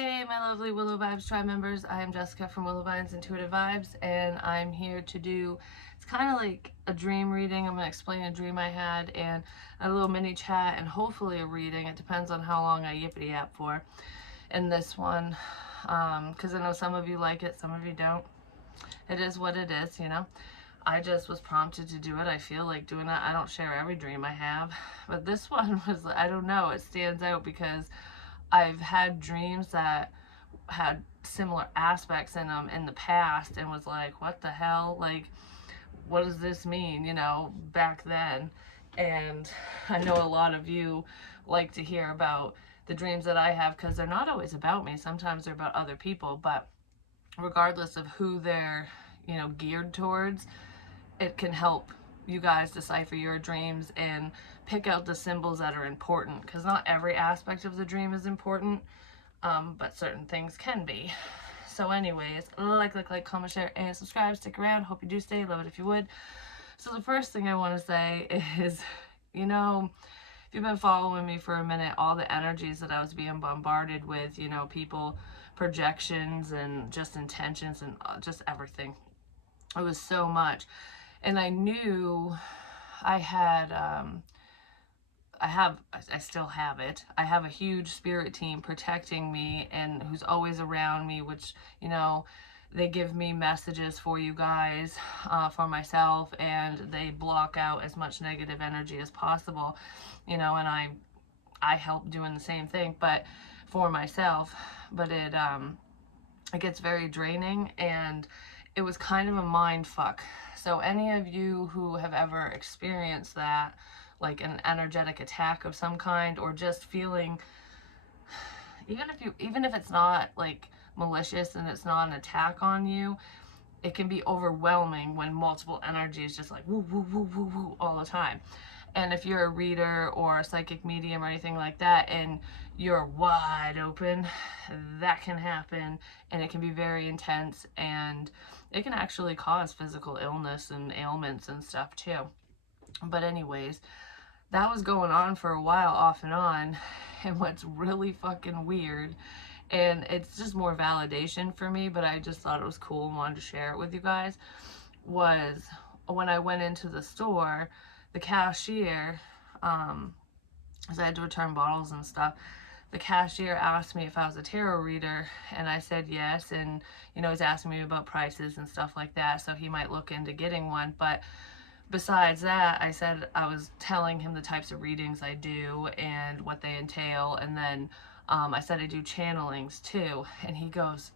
Hey, my lovely Willow Vibes tribe members. I am Jessica from Willow Vines Intuitive Vibes, and I'm here to do, it's kind of like a dream reading. I'm going to explain a dream I had and a little mini chat and hopefully a reading. It depends on how long I yippity yap for in this one, because I know some of you like it, some of you don't. It is what it is, you know. I just was prompted to do it. I feel like doing it. I don't share every dream I have, but this one was, I don't know, it stands out because I've had dreams that had similar aspects in them in the past and was like, what the hell? Like, what does this mean, you know, back then? And I know a lot of you like to hear about the dreams that I have because they're not always about me. Sometimes they're about other people, but regardless of who they're, you know, geared towards, it can help you guys decipher your dreams and pick out the symbols that are important, because not every aspect of the dream is important, but certain things can be. So anyways, like, comment, share, and subscribe. Stick around. Hope you do stay. Love it if you would. So the first thing I want to say is, you know, if you've been following me for a minute, all the energies that I was being bombarded with, you know, people, projections, and just intentions, and just everything. It was so much. And I knew I had, I still have it. I have a huge spirit team protecting me and who's always around me, which, you know, they give me messages for you guys, for myself, and they block out as much negative energy as possible, you know, and I help doing the same thing, but for myself, but it gets very draining, and it was kind of a mind fuck. So any of you who have ever experienced that, like an energetic attack of some kind, or just feeling, even if it's not like malicious and it's not an attack on you, it can be overwhelming when multiple energies just like woo woo woo woo woo all the time. And if you're a reader or a psychic medium or anything like that and you're wide open, that can happen, and it can be very intense, and it can actually cause physical illness and ailments and stuff too. But anyways, that was going on for a while off and on. And what's really fucking weird, and it's just more validation for me, but I just thought it was cool and wanted to share it with you guys, was when I went into the store, the cashier, because I had to return bottles and stuff, the cashier asked me if I was a tarot reader, and I said yes, and, you know, he's asking me about prices and stuff like that, so he might look into getting one. But besides that, I said I was telling him the types of readings I do and what they entail, and then I said I do channelings too, and he goes,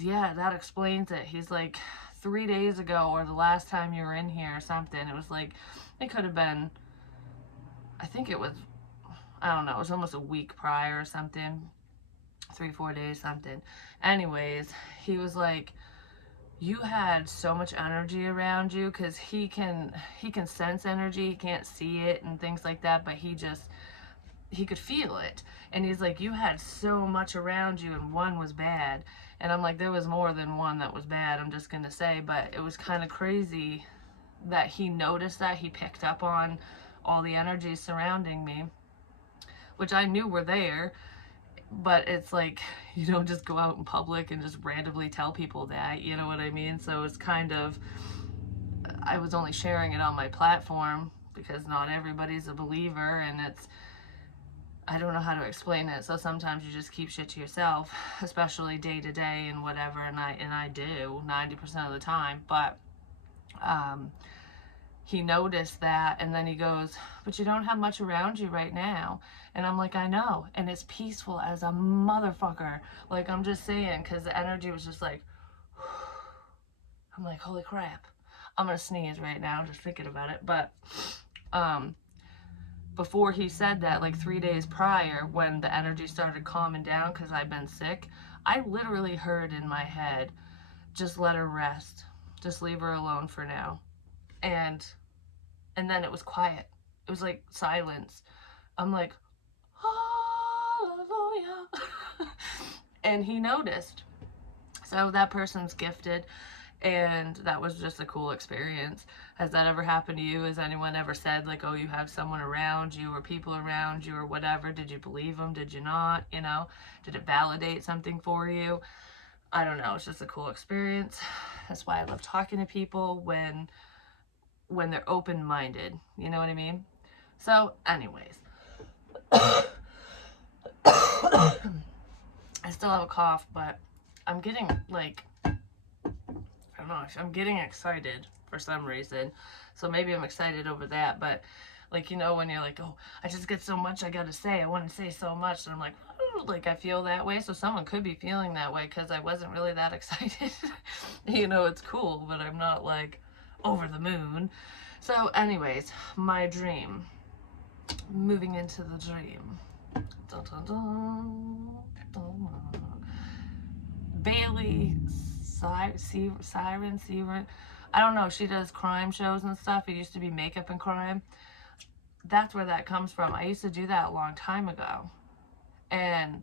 yeah, that explains it. He's like, 3 days ago, or the last time you were in here or something, it was like, it could have been, I think it was, I don't know, it was almost a week prior or something, 3-4 days, something. Anyways, he was like, you had so much energy around you, because he can sense energy. He can't see it and things like that, but he could feel it. And he's like, you had so much around you and one was bad. And I'm like, there was more than one that was bad, I'm just gonna say. But it was kind of crazy that he noticed, that he picked up on all the energies surrounding me, which I knew were there. But it's like, you don't just go out in public and just randomly tell people that, you know what I mean? So it's kind of, I was only sharing it on my platform because not everybody's a believer, and it's, I don't know how to explain it. So sometimes you just keep shit to yourself, especially day to day and whatever, and I do 90% of the time. But he noticed that, and then he goes, but you don't have much around you right now. And I'm like, I know, and it's peaceful as a motherfucker. Like, I'm just saying, because the energy was just like, I'm like, holy crap, I'm gonna sneeze right now just thinking about it. But before he said that, like 3 days prior, when the energy started calming down because I've been sick, I literally heard in my head, just let her rest, just leave her alone for now. And then it was quiet. It was like silence. I'm like, hallelujah. And he noticed. So that person's gifted, And that was just a cool experience. Has that ever happened to you? Has anyone ever said, like, oh, you have someone around you or people around you or whatever? Did you believe them? Did you not? You know, did it validate something for you? I don't know. It's just a cool experience. That's why I love talking to people when they're open-minded. You know what I mean? So, anyways. I still have a cough, but I'm getting, like, I don't know, I'm getting excited for some reason. So maybe I'm excited over that, but, like, you know, when you're like, oh, I just get so much I gotta say. I want to say so much. And I'm like, oh, like, I feel that way. So someone could be feeling that way because I wasn't really that excited. You know, it's cool, but I'm not, like, over the moon. So, anyways, my dream. Moving into the dream. Dun, dun, dun, dun. Bailey Siren. I don't know. She does crime shows and stuff. It used to be Makeup and Crime. That's where that comes from. I used to do that a long time ago. And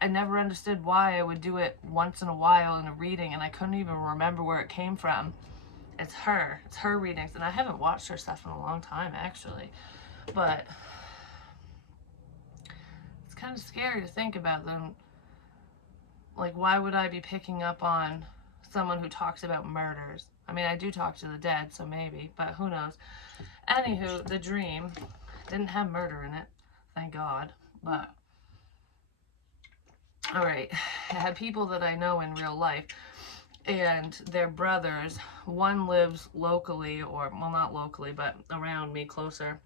I never understood why I would do it once in a while in a reading, and I couldn't even remember where it came from. It's her readings, and I haven't watched her stuff in a long time, actually. But it's kind of scary to think about them. Like, why would I be picking up on someone who talks about murders? I mean, I do talk to the dead, so maybe, but who knows. Anywho, the dream didn't have murder in it, thank God. But alright, I had people that I know in real life, and their brothers. One lives locally, or, well, not locally, but around me, closer,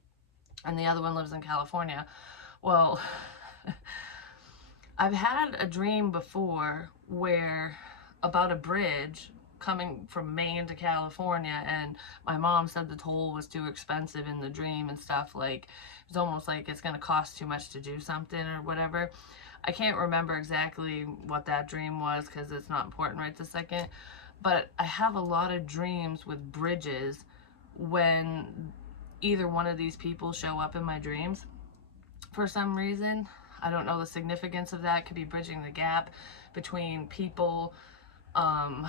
and the other one lives in California. Well, I've had a dream before where about a bridge coming from Maine to California, and my mom said the toll was too expensive in the dream and stuff. Like, it was almost like it's going to cost too much to do something or whatever. I can't remember exactly what that dream was because it's not important right this second. But I have a lot of dreams with bridges when either one of these people show up in my dreams for some reason. I don't know the significance of that. Could be bridging the gap between people. A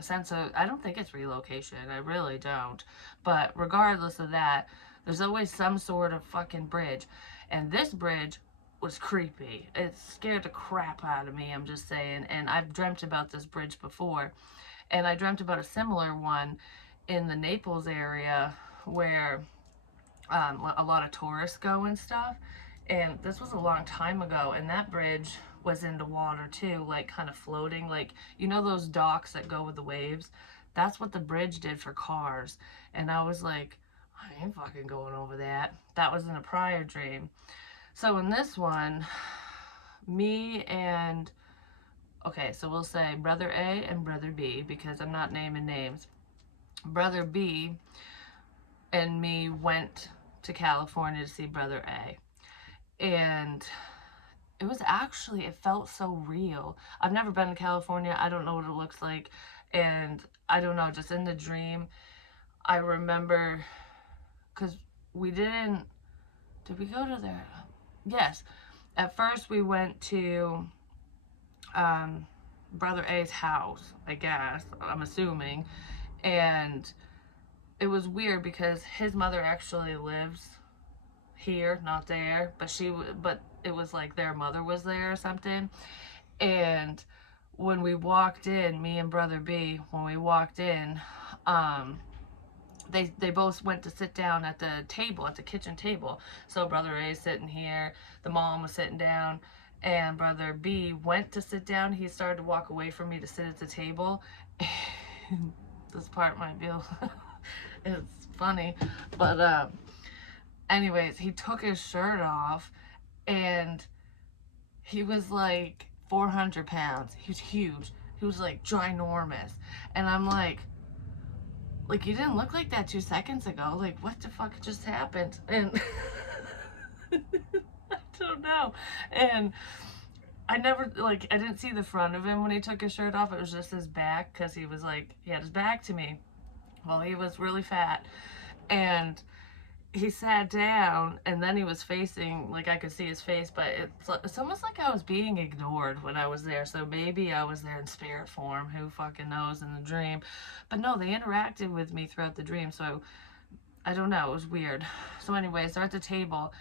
sense of, I don't think it's relocation. I really don't. But regardless of that, there's always some sort of fucking bridge. And this bridge was creepy. It scared the crap out of me, I'm just saying. And I've dreamt about this bridge before. And I dreamt about a similar one in the Naples area where a lot of tourists go and stuff. And this was a long time ago, and that bridge was in the water too, like kind of floating, like, you know those docks that go with the waves? That's what the bridge did for cars. And I was like, I ain't fucking going over that. That was in a prior dream. So in this one, me and, okay, so we'll say brother A and brother B, because I'm not naming names. Brother B and me went to California to see brother A. And it was actually, it felt so real. I've never been to California. I don't know what it looks like. And I don't know, just in the dream, I remember, because we did we go to there? Yes. At first we went to brother A's house, I guess, I'm assuming. And it was weird because his mother actually lives here, not there, but it was like their mother was there or something. And when we walked in, me and brother B, when we walked in, they both went to sit down at the table, at the kitchen table. So brother A is sitting here, the mom was sitting down, and brother B went to sit down. He started to walk away from me to sit at the table. This part might be it's funny, but anyways, he took his shirt off, and he was like 400 pounds. He was huge. He was like ginormous. And I'm like, you didn't look like that 2 seconds ago. Like, what the fuck just happened? And I don't know. And I never, I didn't see the front of him when he took his shirt off. It was just his back, because he was like, he had his back to me. Well, he was really fat. And he sat down, and then he was facing, like, I could see his face, but it's almost like I was being ignored when I was there. So maybe I was there in spirit form, who fucking knows, in the dream. But no, they interacted with me throughout the dream, so I don't know, it was weird. So anyways, they're at the table.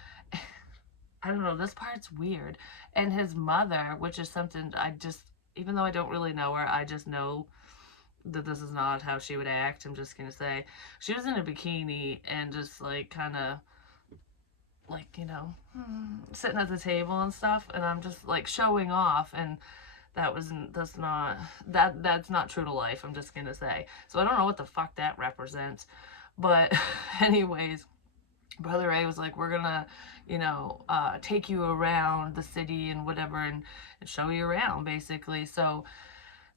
I don't know, this part's weird. And his mother, which is something I just, even though I don't really know her, I just know that this is not how she would act. I'm just gonna say she was in a bikini and just like kind of like, sitting at the table and stuff, and I'm just like showing off, and that's not true to life, I'm just gonna say. So I don't know what the fuck that represents, but anyways, Brother A was like, we're gonna, take you around the city and whatever, and show you around, basically. So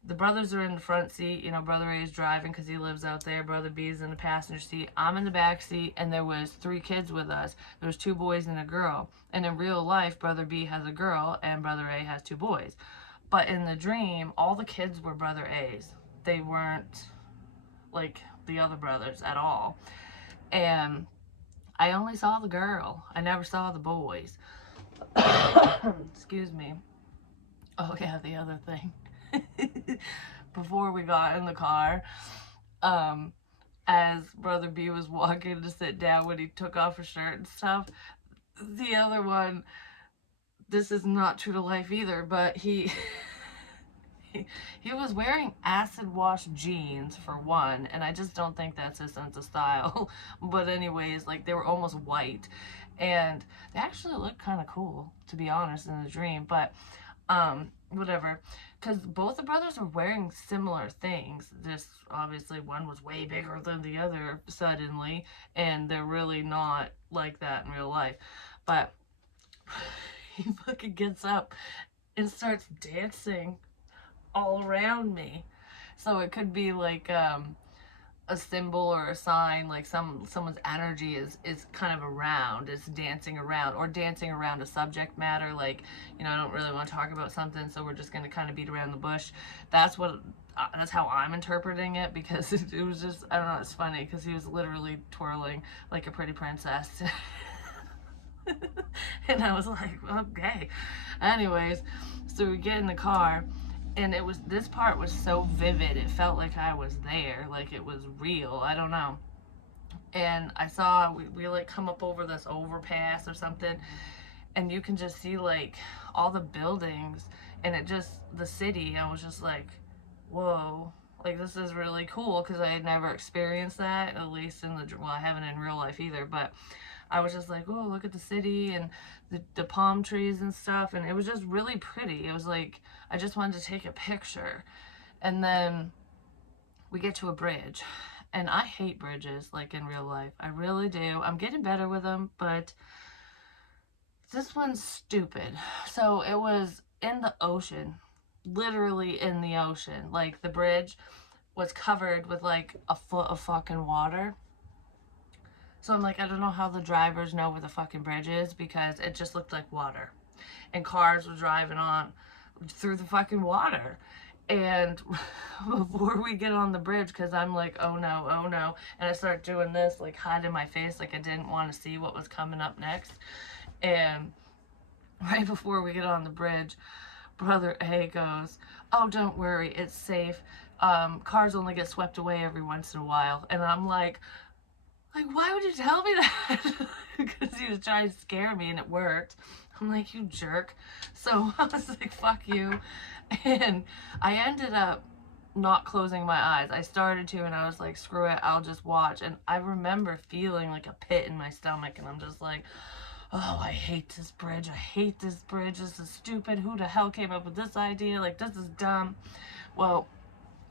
the brothers are in the front seat. Brother A is driving because he lives out there. Brother B is in the passenger seat. I'm in the back seat, and there was 3 kids with us. There was 2 boys and a girl. And in real life, Brother B has a girl, and Brother A has 2 boys. But in the dream, all the kids were Brother A's. They weren't like the other brothers at all. And I only saw the girl. I never saw the boys. Excuse me. Oh yeah, the other thing. Before we got in the car, as Brother B was walking to sit down, when he took off his shirt and stuff, the other one, this is not true to life either, but he was wearing acid wash jeans for one, and I just don't think that's his sense of style. But anyways, like, they were almost white, and they actually looked kind of cool, to be honest, in the dream. But whatever, because both the brothers were wearing similar things. Just obviously one was way bigger than the other suddenly, and they're really not like that in real life. But he fucking gets up and starts dancing all around me. So it could be like a symbol or a sign, like someone's energy is kind of around, is dancing around, or dancing around a subject matter, like, I don't really want to talk about something, so we're just going to kind of beat around the bush. That's how I'm interpreting it, because it was just, I don't know, it's funny because he was literally twirling like a pretty princess. And I was like, okay. Anyways, so we get in the car, and this part was so vivid, it felt like I was there, like it was real, I don't know. And I saw, we like come up over this overpass or something, and you can just see like all the buildings, and the city. I was just like, whoa, like, this is really cool, because I had never experienced that, at least I haven't in real life either. But I was just like, oh, look at the city and the palm trees and stuff, and it was just really pretty. It was like, I just wanted to take a picture. And then we get to a bridge, and I hate bridges, like, in real life. I really do. I'm getting better with them, but this one's stupid. So it was in the ocean, literally in the ocean. Like, the bridge was covered with like a foot of fucking water. So I'm like, I don't know how the drivers know where the fucking bridge is, because it just looked like water. And cars were driving on through the fucking water. And before we get on the bridge, because I'm like, oh no, oh no. And I start doing this, like hiding my face, like I didn't want to see what was coming up next. And right before we get on the bridge, Brother A goes, oh, don't worry, it's safe. Cars only get swept away every once in a while. And I'm like, why would you tell me that? Because he was trying to scare me, and it worked. I'm like, you jerk. So I was like, fuck you. And I ended up not closing my eyes. I started to, and I was like, screw it, I'll just watch. And I remember feeling like a pit in my stomach, and I'm just like, oh, I hate this bridge. I hate this bridge. This is stupid. Who the hell came up with this idea? Like, this is dumb. Well,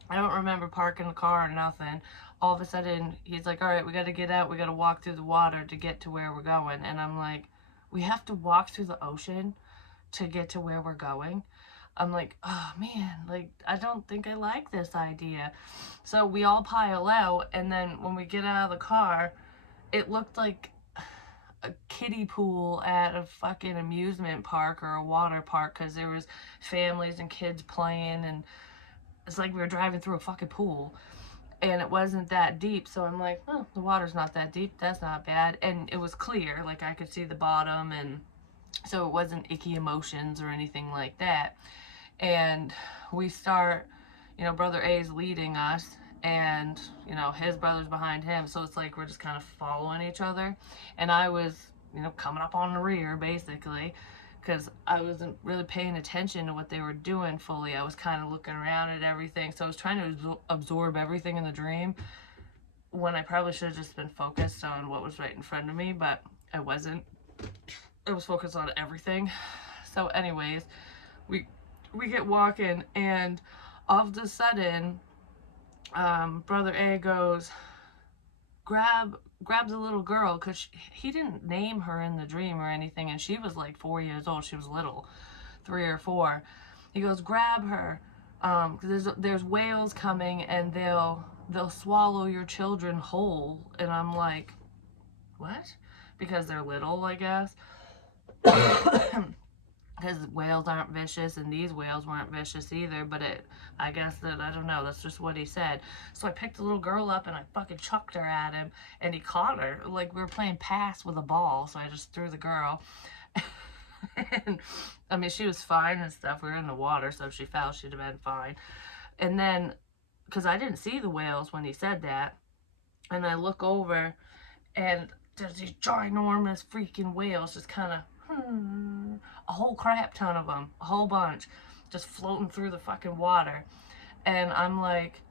I don't remember parking the car or nothing. All of a sudden, he's like, all right, we got to get out. We got to walk through the water to get to where we're going. And I'm like, we have to walk through the ocean to get to where we're going? I'm like, oh man, like, I don't think I like this idea. So we all pile out, and then when we get out of the car, it looked like a kiddie pool at a fucking amusement park or a water park, because there was families and kids playing, and it's like we were driving through a fucking pool. and it wasn't that deep. So I'm like, oh, the water's not that deep. That's not bad. And it was clear, like I could see the bottom, and so it wasn't icky emotions or anything like that. And we start, brother A is leading us, and his brother's behind him, so it's like we're just kind of following each other. And I was, coming up on the rear basically, because I wasn't really paying attention to what they were doing fully. I was kind of looking around at everything, so I was trying to absorb everything in the dream, when I probably should have just been focused on what was right in front of me, but I wasn't. I was focused on everything. So anyways, we get walking, and all of a sudden, brother A goes, grabs a little girl, because he didn't name her in the dream or anything, and she was like 4 years old. She was little, 3 or 4. He goes, grab her, because there's whales coming, and they'll swallow your children whole. And I'm like, what? Because they're little, I guess. Because whales aren't vicious, and these whales weren't vicious either, but I guess that, I don't know, that's just what he said. So I picked the little girl up, and I fucking chucked her at him, and he caught her. Like, we were playing pass with a ball, so I just threw the girl. And, I mean, she was fine and stuff. We were in the water, so if she fell, she'd have been fine. And then, because I didn't see the whales when he said that, and I look over, and there's these ginormous freaking whales just kind of, a whole crap ton of them, a whole bunch, just floating through the fucking water. And I'm like,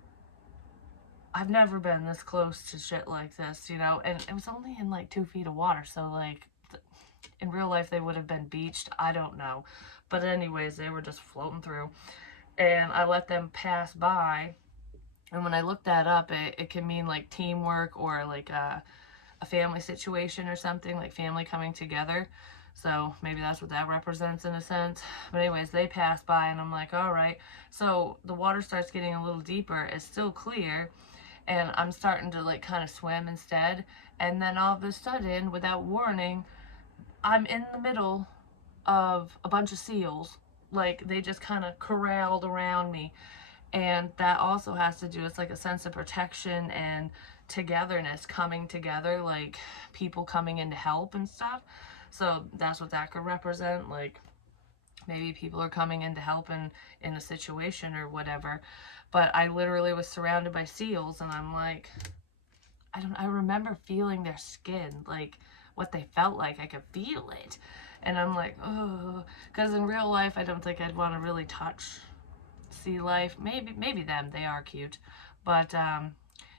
I've never been this close to shit like this, and it was only in like 2 feet of water, so like in real life they would have been beached, I don't know, but anyways, they were just floating through, and I let them pass by. And when I looked that up, it can mean like teamwork, or like a family situation or something, like family coming together. So maybe that's what that represents in a sense. But anyways, they pass by, and I'm like, all right. So the water starts getting a little deeper. It's still clear, and I'm starting to like kind of swim instead. And then all of a sudden, without warning, I'm in the middle of a bunch of seals. Like, they just kind of corralled around me. And that also has to do, it's like a sense of protection and togetherness, coming together, like people coming in to help and stuff. So that's what that could represent. Like, maybe people are coming in to help in a situation or whatever. But I literally was surrounded by seals, and I'm like, I remember feeling their skin, like what they felt like. I could feel it. And I'm like, oh, because in real life, I don't think I'd want to really touch sea life. Maybe them, they are cute. But yeah,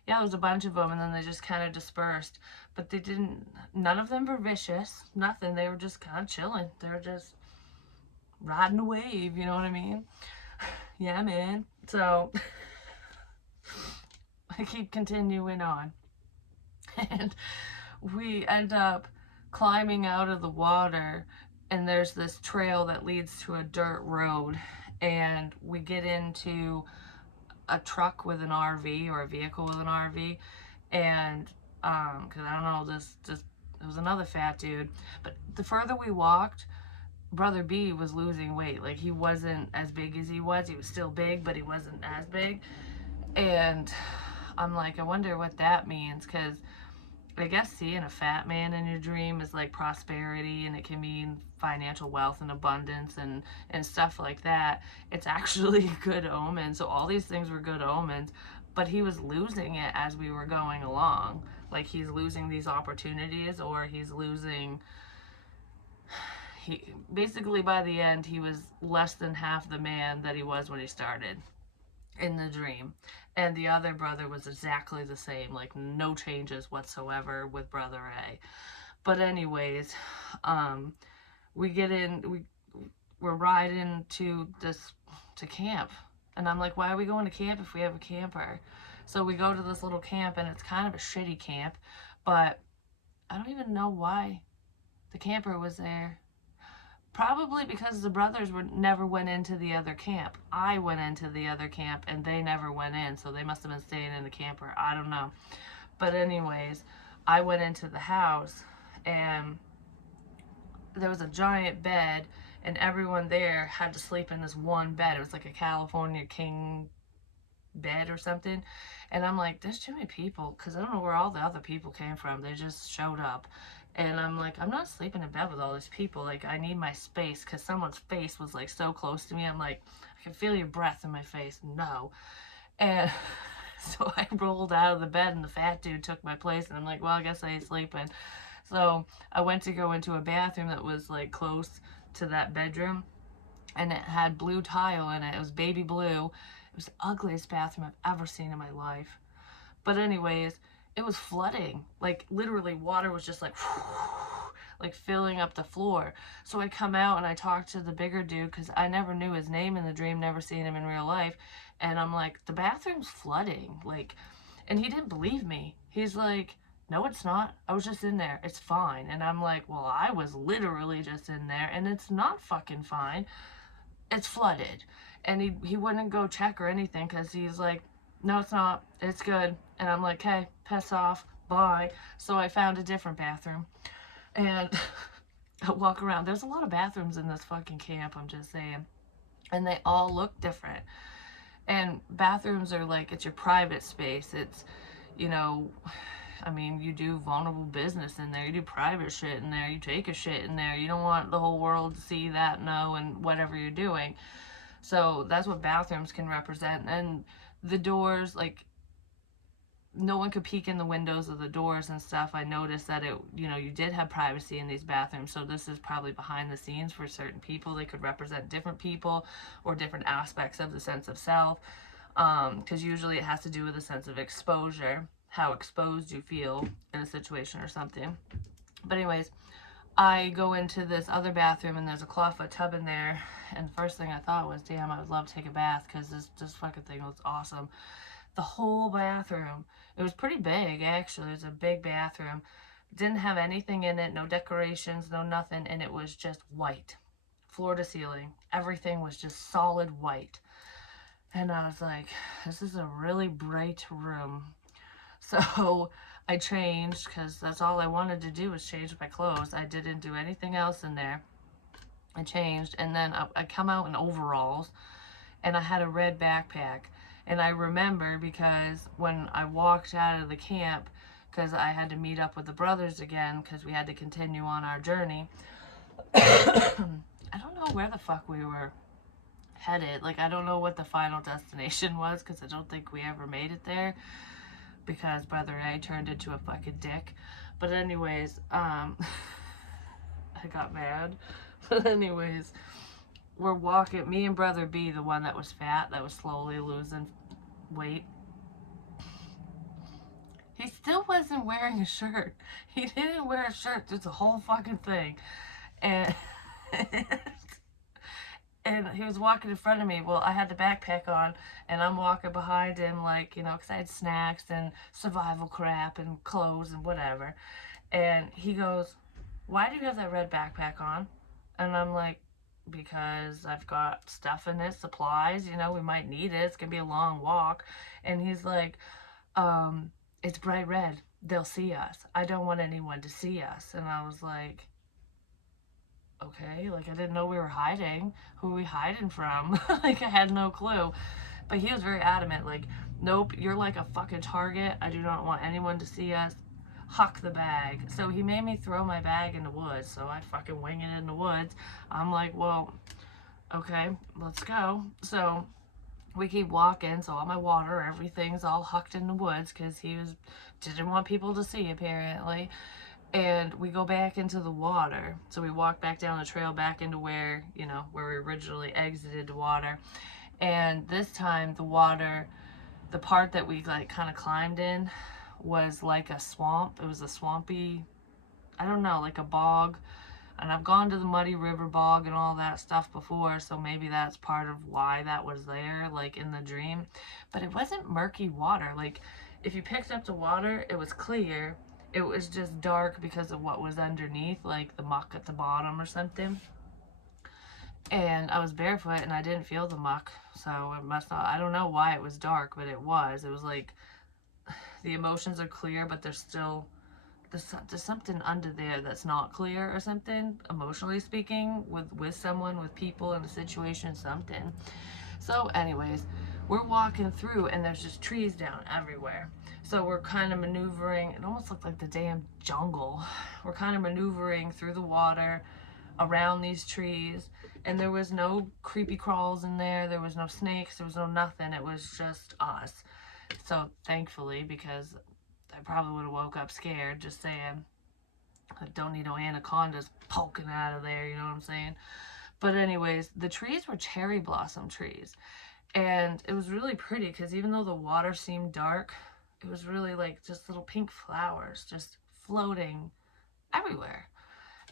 there was a bunch of them, and then they just kind of dispersed. But none of them were vicious, nothing. They were just kind of chilling. They were just riding a wave, you know what I mean? Yeah, man. So I keep continuing on. And we end up climbing out of the water, and there's this trail that leads to a dirt road, and we get into a truck with an RV, or a vehicle with an RV, and because I don't know, this it was another fat dude. But the further we walked, brother B was losing weight. Like, he wasn't as big as he was. He was still big, but he wasn't as big. And I'm like, I wonder what that means, because I guess seeing a fat man in your dream is like prosperity, and it can mean financial wealth and abundance and stuff like that. It's actually a good omen. So all these things were good omens, but he was losing it as we were going along. Like, he's losing these opportunities, or he's losing, basically by the end, he was less than half the man that he was when he started in the dream. And the other brother was exactly the same, like no changes whatsoever with brother A. But anyways, we get in, we're riding to camp, and I'm like, why are we going to camp if we have a camper? So we go to this little camp, and it's kind of a shitty camp, but I don't even know why the camper was there. Probably because the brothers never went into the other camp. I went into the other camp, and they never went in, so they must have been staying in the camper. I don't know. But anyways, I went into the house, and there was a giant bed, and everyone there had to sleep in this one bed. It was like a California king bed or something. And I'm like, there's too many people, because I don't know where all the other people came from. They just showed up. And I'm like, I'm not sleeping in bed with all these people. Like, I need my space, because someone's face was like so close to me. I'm like, I can feel your breath in my face. No. And so I rolled out of the bed and the fat dude took my place. And I'm like, well, I guess I ain't sleeping. So I went to go into a bathroom that was like close to that bedroom, and it had blue tile in it. It was baby blue. It was the ugliest bathroom I've ever seen in my life. But anyways, it was flooding. Like literally water was just like like filling up the floor. So I come out and I talk to the bigger dude, because I never knew his name in the dream, never seen him in real life. And I'm like, the bathroom's flooding. Like, and he didn't believe me. He's like, no, it's not. I was just in there. It's fine. And I'm like, well, I was literally just in there and it's not fucking fine. It's flooded. And he wouldn't go check or anything, because he's like, no, it's not. It's good. And I'm like, hey, piss off. Bye. So I found a different bathroom. And I walk around. There's a lot of bathrooms in this fucking camp, I'm just saying. And they all look different. And bathrooms are like, it's your private space. It's, you know, I mean, you do vulnerable business in there. You do private shit in there. You take a shit in there. You don't want the whole world to see that, know, and whatever you're doing. So that's what bathrooms can represent. And the doors, like, no one could peek in the windows of the doors and stuff. I noticed that it, you know, you did have privacy in these bathrooms. So this is probably behind the scenes for certain people. They could represent different people or different aspects of the sense of self. Because usually it has to do with a sense of exposure, how exposed you feel in a situation or something. But anyways, I go into this other bathroom and there's a clawfoot tub in there. And the first thing I thought was, damn, I would love to take a bath, because this fucking thing was awesome. The whole bathroom, it was pretty big actually. It was a big bathroom. Didn't have anything in it, no decorations, no nothing. And it was just white, floor to ceiling. Everything was just solid white. And I was like, this is a really bright room. So I changed, because that's all I wanted to do was change my clothes. I didn't do anything else in there. I changed, and then I come out in overalls, and I had a red backpack. And I remember, because when I walked out of the camp, because I had to meet up with the brothers again, because we had to continue on our journey. I don't know where the fuck we were headed. Like, I don't know what the final destination was, because I don't think we ever made it there, because Brother A turned into a fucking dick. But anyways, I got mad. But anyways, we're walking, me and Brother B, the one that was fat, that was slowly losing weight. He still wasn't wearing a shirt. He didn't wear a shirt through the whole fucking thing. And and he was walking in front of me. Well, I had the backpack on, and I'm walking behind him, like, you know, because I had snacks and survival crap and clothes and whatever. And he goes, why do you have that red backpack on? And I'm like, because I've got stuff in it, supplies, you know, we might need it. It's going to be a long walk. And he's like, it's bright red. They'll see us. I don't want anyone to see us. And I was like, okay, like, I didn't know we were hiding. Who are we hiding from? Like, I had no clue. But he was very adamant, like, nope, you're like a fucking target. I do not want anyone to see us. Huck the bag. So he made me throw my bag in the woods. So I fucking wing it in the woods. I'm like, well, okay, let's go. So we keep walking. So all my water, everything's all hucked in the woods, because he didn't want people to see, apparently. And we go back into the water. So we walk back down the trail back into where, you know, where we originally exited the water. And this time the water, the part that we like kind of climbed in, was like a swamp. It was a swampy, I don't know, like a bog. And I've gone to the Muddy River bog and all that stuff before, so maybe that's part of why that was there, like in the dream. But it wasn't murky water. Like, if you picked up the water, it was clear. It was just dark because of what was underneath, like the muck at the bottom or something. And I was barefoot and I didn't feel the muck, so it must not, I don't know why it was dark, but it was like, the emotions are clear, but there's still, there's something under there that's not clear or something, emotionally speaking, with someone, with people in a situation, something. So anyways, we're walking through and there's just trees down everywhere. So we're kind of maneuvering. It almost looked like the damn jungle. We're kind of maneuvering through the water around these trees, and there was no creepy crawls in there. There was no snakes. There was no nothing. It was just us. So thankfully, because I probably would have woke up scared, just saying. I don't need no anacondas poking out of there, you know what I'm saying? But anyways, the trees were cherry blossom trees. And it was really pretty because even though the water seemed dark, it was really like just little pink flowers just floating everywhere.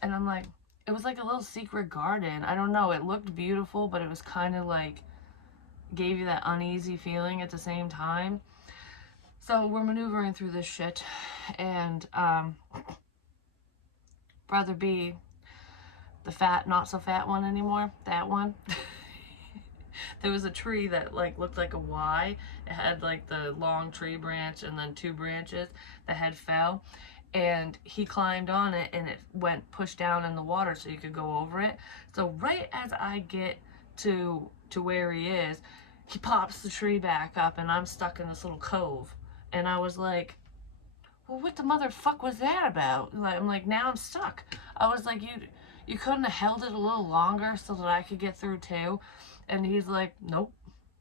And I'm like, it was like a little secret garden. I don't know. It looked beautiful, but it was kind of like gave you that uneasy feeling at the same time. So we're maneuvering through this shit, and Brother B, the fat, not so fat one anymore, that one. There was a tree that like looked like a Y. It had like the long tree branch and then two branches that had fell, and he climbed on it and it went pushed down in the water so you could go over it. So right as I get to where he is, he pops the tree back up and I'm stuck in this little cove. And I was like, well, what the motherfuck was that about? I'm like, now I'm stuck. I was like, you couldn't have held it a little longer so that I could get through too? And he's like, nope.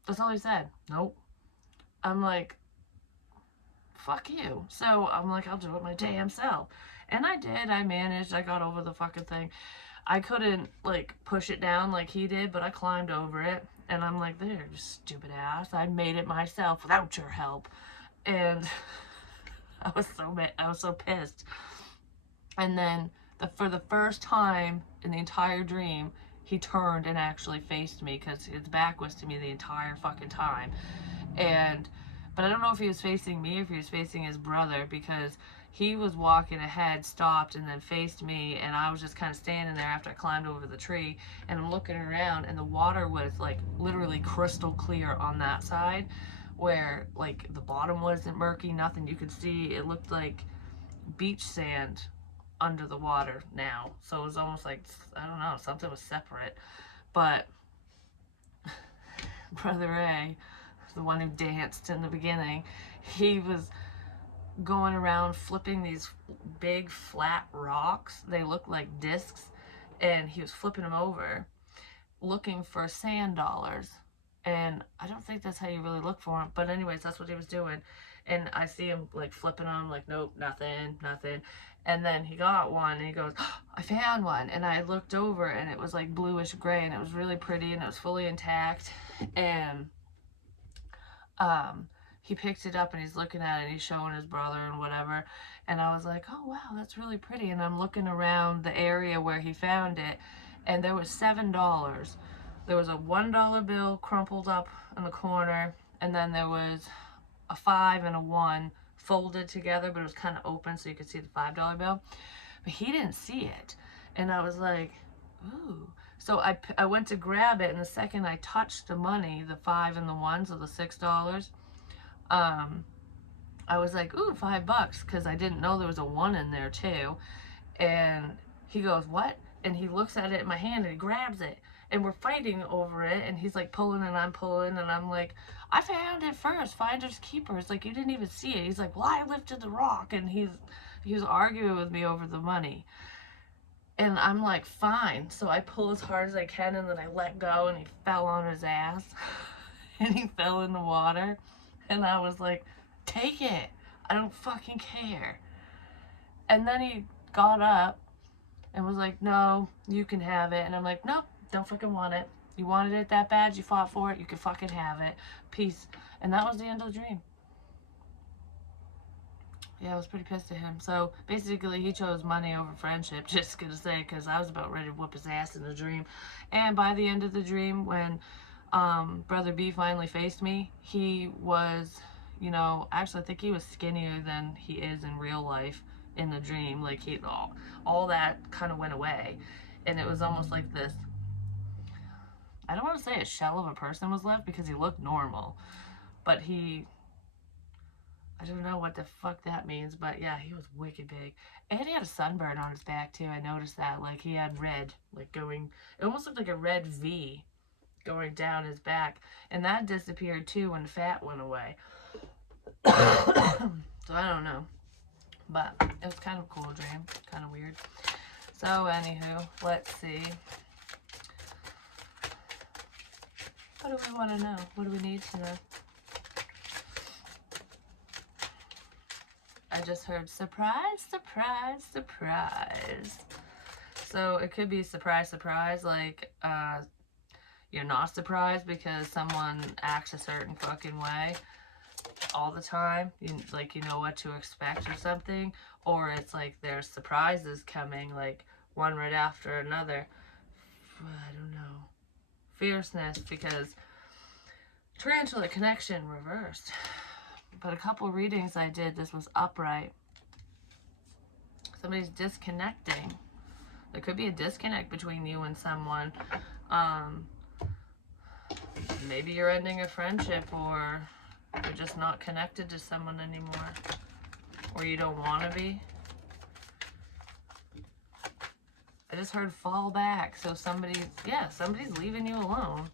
That's all he said. Nope. I'm like, fuck you. So I'm like, I'll do it my damn self. And I did. I managed. I got over the fucking thing. I couldn't like push it down like he did, but I climbed over it. And I'm like, there, you stupid ass. I made it myself without your help. And I was so pissed. And then for the first time in the entire dream, he turned and actually faced me because his back was to me the entire fucking time. But I don't know if he was facing me or if he was facing his brother, because he was walking ahead, stopped, and then faced me, and I was just kind of standing there after I climbed over the tree, and I'm looking around, and the water was like literally crystal clear on that side, where like the bottom wasn't murky, nothing. You could see it looked like beach sand under the water now. So it was almost like, I don't know, something was separate. But Brother A, the one who danced in the beginning, he was going around flipping these big flat rocks. They looked like discs, and he was flipping them over looking for sand dollars. And I don't think that's how you really look for them, but anyways, that's what he was doing. And I see him like flipping them, like, nope, nothing. And then he got one and he goes, oh, I found one. And I looked over and it was like bluish gray, and it was really pretty, and it was fully intact. And he picked it up and he's looking at it and he's showing his brother and whatever. And I was like, oh wow, that's really pretty. And I'm looking around the area where he found it, and there was $7. There was a $1 bill crumpled up in the corner, and then there was a 5 and a 1 folded together, but it was kind of open so you could see the $5 bill. But he didn't see it. And I was like, ooh. So I went to grab it, and the second I touched the money, the 5 and the 1, so the $6, I was like, ooh, $5, because I didn't know there was a 1 in there too. And he goes, what? And he looks at it in my hand and he grabs it. And we're fighting over it, and he's like pulling and I'm pulling, and I'm like, I found it first, finders keepers, like you didn't even see it. He's like, well, I lifted the rock. And he was arguing with me over the money. And I'm like, fine. So I pull as hard as I can, and then I let go, and he fell on his ass. And he fell in the water. And I was like, take it. I don't fucking care. And then he got up and was like, no, you can have it. And I'm like, nope, don't fucking want it. You wanted it that bad, you fought for it, you can fucking have it. Peace. And that was the end of the dream. Yeah, I was pretty pissed at him. So basically, he chose money over friendship, just gonna say, because I was about ready to whoop his ass in the dream. And by the end of the dream, when Brother B finally faced me, he was, actually I think he was skinnier than he is in real life in the dream. Like, all that kind of went away. And it was almost like this, I don't want to say a shell of a person was left, because he looked normal. But I don't know what the fuck that means, but yeah, he was wicked big. And he had a sunburn on his back too. I noticed that. Like, he had red, like going, it almost looked like a red V going down his back. And that disappeared too when fat went away. So I don't know. But it was kind of a cool dream. Kind of weird. So anywho, let's see. What do we want to know? What do we need to know? I just heard surprise, surprise, surprise. So it could be surprise, surprise, like you're not surprised because someone acts a certain fucking way all the time. You know what to expect or something. Or it's like there's surprises coming, like one right after another. I don't know. Fierceness, because tarantula connection reversed. But a couple readings I did, this was upright. Somebody's disconnecting. There could be a disconnect between you and someone. Maybe you're ending a friendship, or you're just not connected to someone anymore, or you don't want to be. I just heard fall back. So somebody's leaving you alone,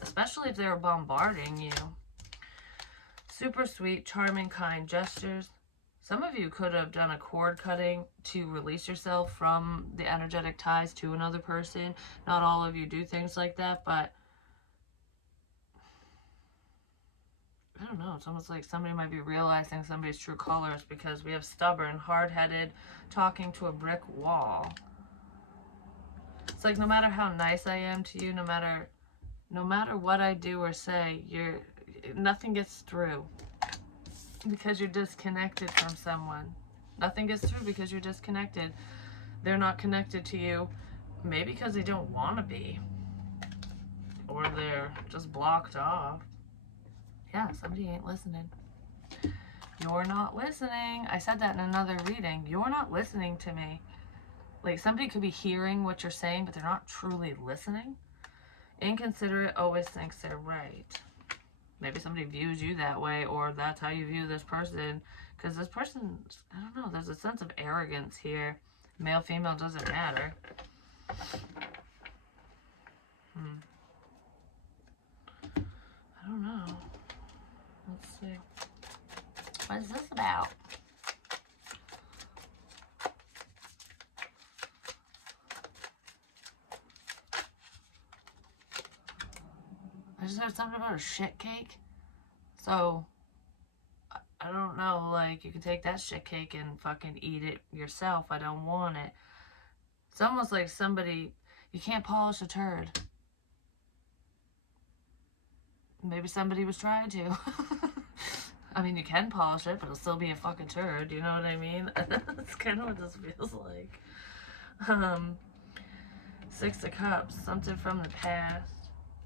especially if they're bombarding you. Super sweet, charming, kind gestures. Some of you could have done a cord cutting to release yourself from the energetic ties to another person. Not all of you do things like that, but I don't know. It's almost like somebody might be realizing somebody's true colors, because we have stubborn, hard-headed, talking to a brick wall. It's like no matter how nice I am to you, no matter what I do or say, nothing gets through because you're disconnected from someone. Nothing gets through because you're disconnected. They're not connected to you, maybe because they don't want to be, or they're just blocked off. Yeah, somebody ain't listening. You're not listening. I said that in another reading. You're not listening to me. Like, somebody could be hearing what you're saying, but they're not truly listening. Inconsiderate, always thinks they're right. Maybe somebody views you that way, or that's how you view this person. Because this person, I don't know, there's a sense of arrogance here. Male, female, doesn't matter. I don't know. Let's see. What is this about? I just heard something about a shit cake. So, I don't know, like, you can take that shit cake and fucking eat it yourself. I don't want it. It's almost like somebody, you can't polish a turd. Maybe somebody was trying to. I mean, you can polish it, but it'll still be a fucking turd. You know what I mean? That's kind of what this feels like. Six of Cups, something from the past.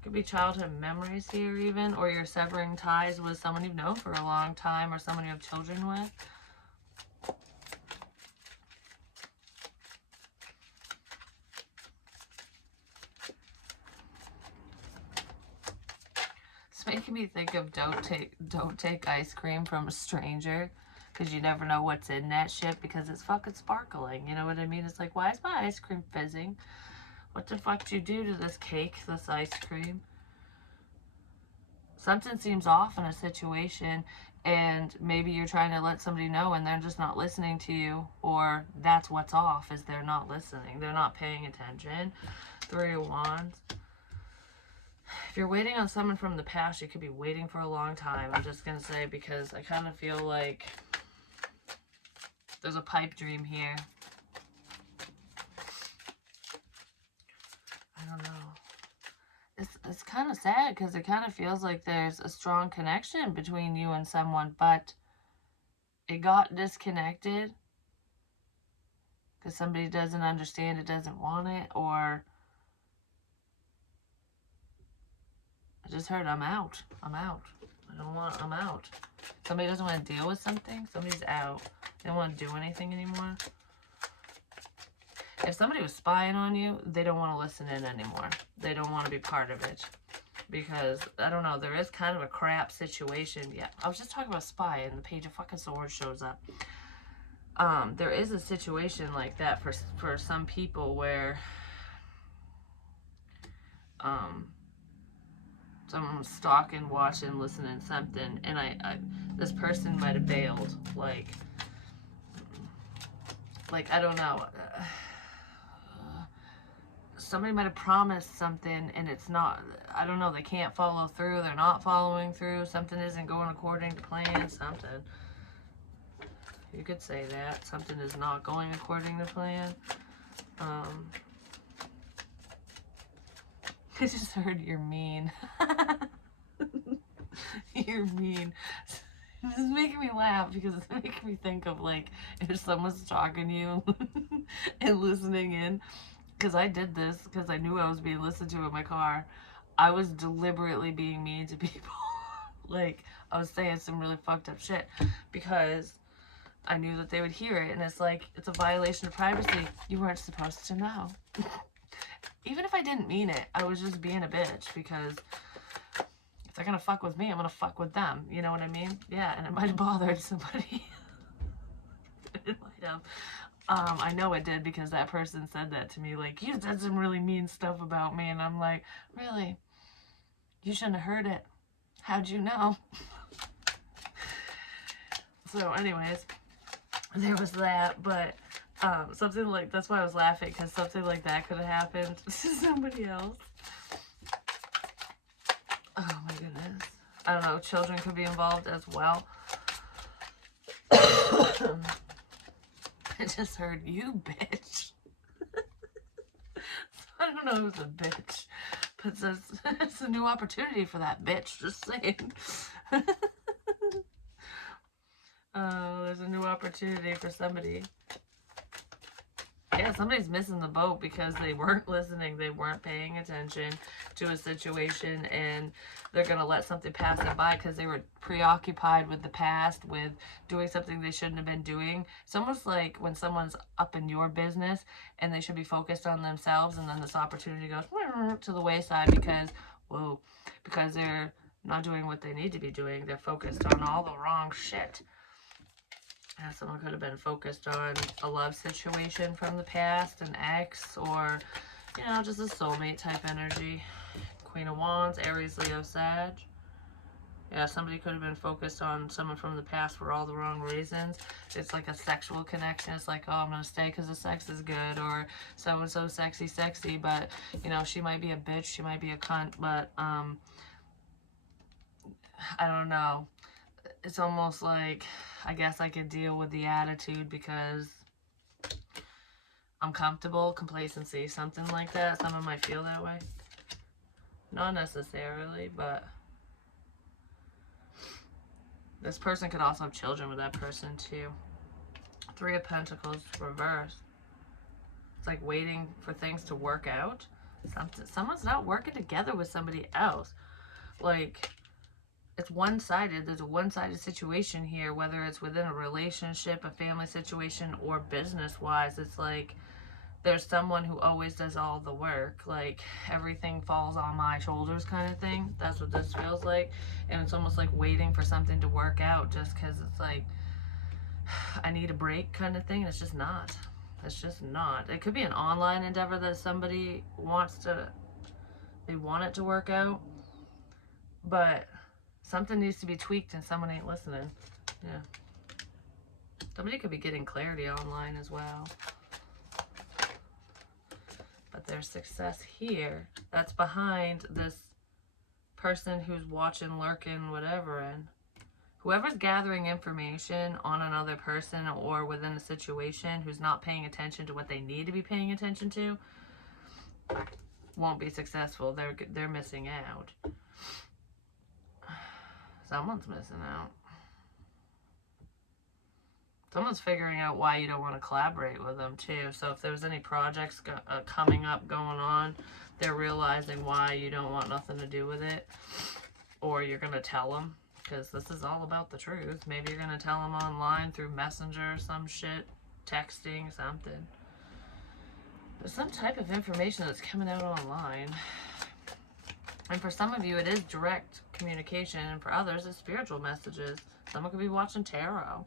Could be childhood memories here even, or you're severing ties with someone you've known for a long time, or someone you have children with. It's making me think of don't take ice cream from a stranger, because you never know what's in that shit, because it's fucking sparkling. You know what I mean? It's like, why is my ice cream fizzing? What the fuck do you do to this cake, this ice cream? Something seems off in a situation, and maybe you're trying to let somebody know and they're just not listening to you, or that's what's off, is they're not listening. They're not paying attention. Three of Wands. If you're waiting on someone from the past, you could be waiting for a long time. I'm just going to say, because I kind of feel like there's a pipe dream here. I don't know. It's kind of sad, because it kind of feels like there's a strong connection between you and someone, but it got disconnected because somebody doesn't understand it, doesn't want it, or I just heard I'm out. I'm out. I'm out. Somebody doesn't want to deal with something. Somebody's out. They don't want to do anything anymore. If somebody was spying on you, they don't want to listen in anymore. They don't want to be part of it. Because, I don't know, there is kind of a crap situation. Yeah, I was just talking about spy, and the Page of fucking Swords shows up. There is a situation like that for some people where, Someone was stalking, watching, listening, something, and this person might have bailed. Like I don't know. Somebody might have promised something and it's not, I don't know, they can't follow through, they're not following through, something isn't going according to plan, something. You could say that. Something is not going according to plan. I just heard you're mean. You're mean. This is making me laugh because it's making me think of, like, if someone's talking to you and listening in. Because I did this because I knew I was being listened to in my car. I was deliberately being mean to people. Like, I was saying some really fucked up shit because I knew that they would hear it. And it's like, it's a violation of privacy. You weren't supposed to know. Even if I didn't mean it, I was just being a bitch because if they're gonna fuck with me, I'm gonna fuck with them. You know what I mean? Yeah, and it might have bothered somebody. It might have. I know it did because that person said that to me, like, you said some really mean stuff about me, and I'm like, really? You shouldn't have heard it. How'd you know? So anyways, there was that, but something like, that's why I was laughing, because something like that could have happened to somebody else. Oh my goodness. I don't know, children could be involved as well. I just heard you, bitch. I don't know who's a bitch, but it's a new opportunity for that bitch, just saying. There's a new opportunity for somebody. Yeah, somebody's missing the boat because they weren't listening, they weren't paying attention to a situation, and they're going to let something pass them by because they were preoccupied with the past, with doing something they shouldn't have been doing. It's almost like when someone's up in your business and they should be focused on themselves, and then this opportunity goes to the wayside because, whoa, because they're not doing what they need to be doing. They're focused on all the wrong shit. Yeah, someone could have been focused on a love situation from the past, an ex, or, you know, just a soulmate type energy. Queen of Wands, Aries, Leo, Sag. Yeah, somebody could have been focused on someone from the past for all the wrong reasons. It's like a sexual connection. It's like, oh, I'm going to stay because the sex is good, or so-and-so sexy, but, you know, she might be a bitch, she might be a cunt, but, I don't know. It's almost like, I guess I could deal with the attitude because I'm comfortable, complacency, something like that. Someone might feel that way. Not necessarily, but this person could also have children with that person too. Three of Pentacles reversed. It's like waiting for things to work out. Someone's not working together with somebody else. Like, it's one-sided. There's a one-sided situation here, whether it's within a relationship, a family situation, or business-wise. It's like there's someone who always does all the work. Like, everything falls on my shoulders kind of thing. That's what this feels like. And it's almost like waiting for something to work out just because it's like, I need a break kind of thing. It's just not. It's just not. It could be an online endeavor that somebody wants to, they want it to work out. But something needs to be tweaked and someone ain't listening. Yeah. Somebody could be getting clarity online as well. But there's success here. That's behind this person who's watching, lurking, whatever. And whoever's gathering information on another person or within a situation who's not paying attention to what they need to be paying attention to won't be successful. They're missing out. Someone's missing out. Someone's figuring out why you don't want to collaborate with them too. So if there's any projects coming up, going on, they're realizing why you don't want nothing to do with it. Or you're going to tell them, because this is all about the truth. Maybe you're going to tell them online through Messenger or some shit, texting, something. There's some type of information that's coming out online. And for some of you, it is direct communication. And for others, it's spiritual messages. Someone could be watching tarot.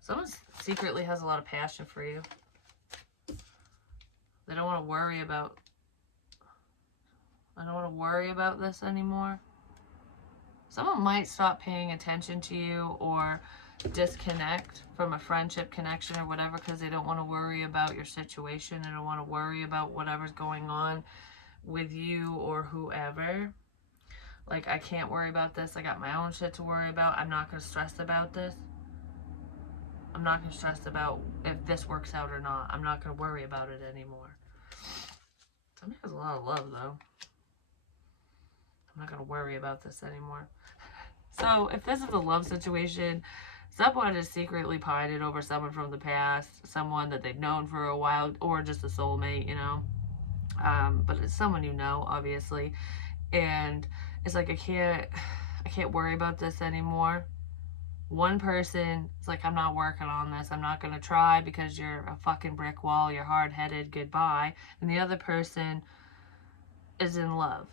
Someone secretly has a lot of passion for you. They don't want to worry about I don't want to worry about this anymore. Someone might stop paying attention to you or disconnect from a friendship connection or whatever because they don't want to worry about your situation. They don't want to worry about whatever's going on with you or whoever. Like, I can't worry about this. I got my own shit to worry about. I'm not going to stress about this. I'm not going to stress about if this works out or not. I'm not going to worry about it anymore. Somebody has a lot of love, though. I'm not going to worry about this anymore. So, if this is a love situation, someone is secretly pining over someone from the past, someone that they've known for a while, or just a soulmate, you know. But it's someone you know, obviously. And it's like, I can't worry about this anymore. One person is like, I'm not working on this. I'm not going to try because you're a fucking brick wall. You're hard-headed. Goodbye. And the other person is in love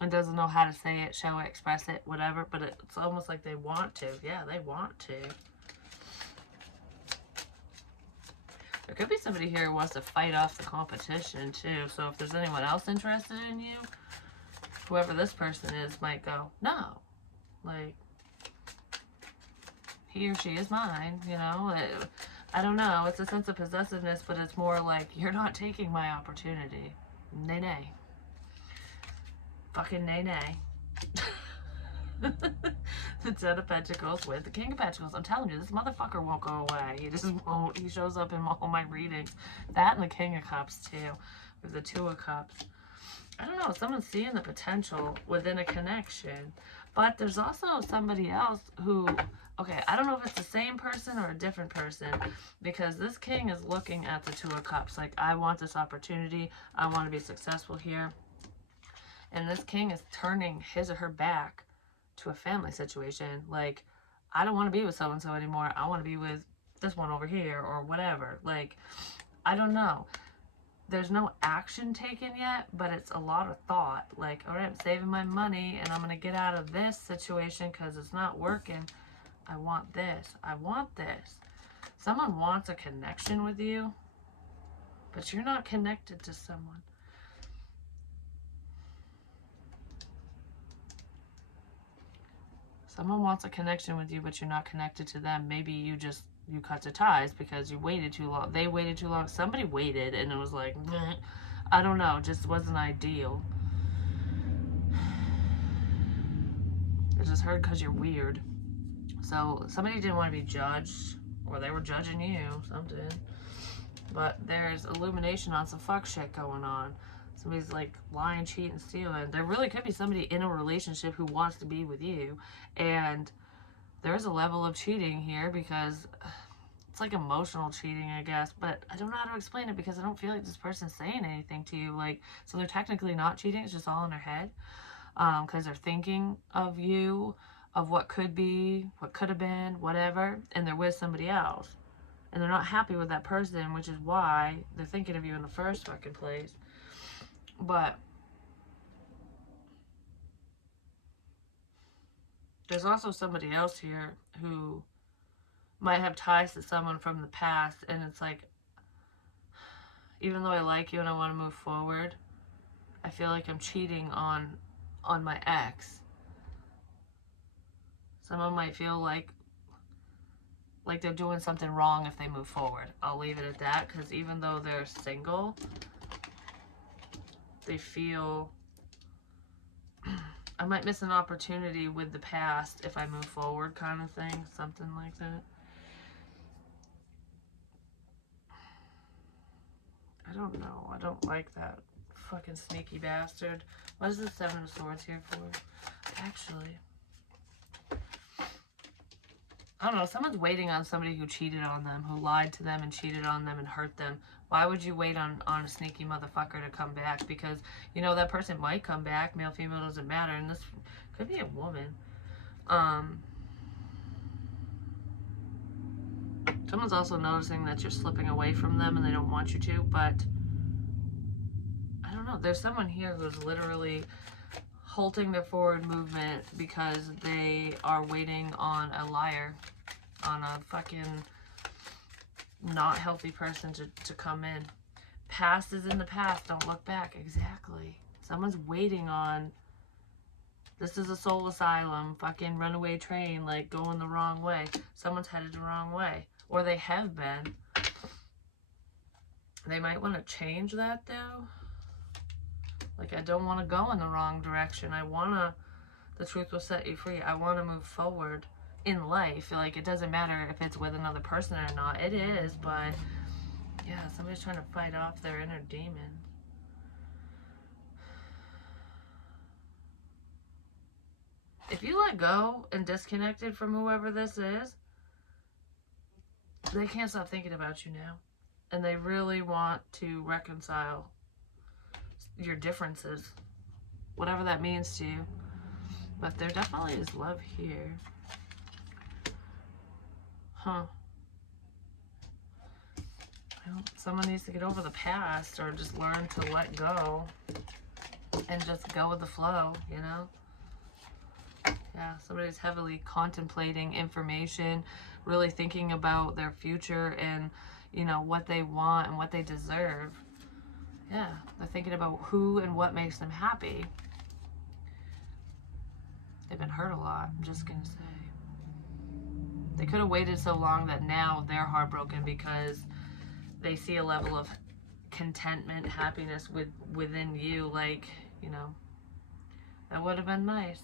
and doesn't know how to say it, show it, express it, whatever. But it's almost like they want to. Yeah, they want to. There could be somebody here who wants to fight off the competition, too. So if there's anyone else interested in you, whoever this person is might go, no. Like, he or she is mine, you know? I don't know. It's a sense of possessiveness, but it's more like, you're not taking my opportunity. Nay, nay. Fucking nay, nay. The Ten of Pentacles with the King of Pentacles. I'm telling you, this motherfucker won't go away. He just won't. He shows up in all my readings. That and the King of Cups, too. With the Two of Cups. I don't know. Someone's seeing the potential within a connection. But there's also somebody else who... Okay, I don't know if it's the same person or a different person. Because this King is looking at the Two of Cups. Like, I want this opportunity. I want to be successful here. And this King is turning his or her back to a family situation. Like, I don't want to be with so-and-so anymore. I want to be with this one over here or whatever. Like, I don't know. There's no action taken yet, but it's a lot of thought. Like, all right, I'm saving my money and I'm going to get out of this situation because it's not working. I want this. I want this. Someone wants a connection with you, but you're not connected to someone. Someone wants a connection with you, but you're not connected to them. Maybe you cut the ties because you waited too long. They waited too long. Somebody waited and it was like, bleh. I don't know. It just wasn't ideal. It just hurt because you're weird. So somebody didn't want to be judged, or they were judging you, something. But there's illumination on some fuck shit going on. Somebody's like lying, cheating, stealing. There really could be somebody in a relationship who wants to be with you. And there's a level of cheating here because it's like emotional cheating, I guess. But I don't know how to explain it because I don't feel like this person's saying anything to you. Like, so they're technically not cheating. It's just all in their head. Because they're thinking of you, of what could be, what could have been, whatever. And they're with somebody else. And they're not happy with that person, which is why they're thinking of you in the first fucking place. But there's also somebody else here who might have ties to someone from the past. And it's like, even though I like you and I want to move forward, I feel like I'm cheating on my ex. Someone might feel like they're doing something wrong if they move forward. I'll leave it at that, because even though they're single, they feel I might miss an opportunity with the past if I move forward, kind of thing. Something like that. I don't know. I don't like that fucking sneaky bastard. What is the Seven of Swords here for? Actually, I don't know. Someone's waiting on somebody who cheated on them, who lied to them and cheated on them and hurt them. Why would you wait on a sneaky motherfucker to come back? Because, you know, that person might come back. Male, female, doesn't matter. And this could be a woman. Someone's also noticing that you're slipping away from them and they don't want you to. But, I don't know. There's someone here who's literally halting their forward movement because they are waiting on a liar, on a fucking not healthy person to come in. Past is in the past. Don't look back. Exactly. Someone's waiting on. This is a soul asylum. Fucking runaway train, like going the wrong way. Someone's headed the wrong way. Or they have been. They might want to change that though. Like, I don't want to go in the wrong direction. I want to. The truth will set you free. I want to move forward in life. Like, it doesn't matter if it's with another person or not. It is, but yeah, somebody's trying to fight off their inner demon. If you let go and disconnected from whoever this is, they can't stop thinking about you now. And they really want to reconcile your differences, whatever that means to you. But there definitely is love here. Huh. Well, someone needs to get over the past or just learn to let go and just go with the flow, you know? Yeah, somebody's heavily contemplating information, really thinking about their future and, you know, what they want and what they deserve. Yeah, they're thinking about who and what makes them happy. They've been hurt a lot, I'm just gonna say. They could have waited so long that now they're heartbroken because they see a level of contentment, happiness within you, like, you know, that would have been nice.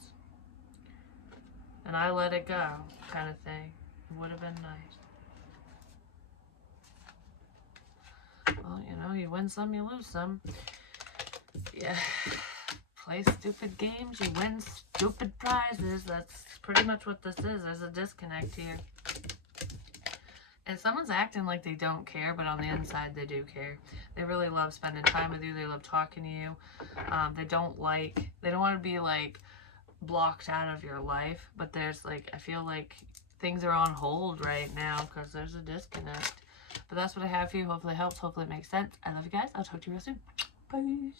And I let it go, kind of thing. It would have been nice. Well, you know, you win some, you lose some. Yeah. Play stupid games, you win stupid prizes. That's pretty much what this is. There's a disconnect here. And someone's acting like they don't care, but on the inside they do care. They really love spending time with you. They love talking to you. They don't want to be like blocked out of your life, but there's like, I feel like things are on hold right now because there's a disconnect. But that's what I have for you. Hopefully it helps. Hopefully it makes sense. I love you guys. I'll talk to you real soon. Bye.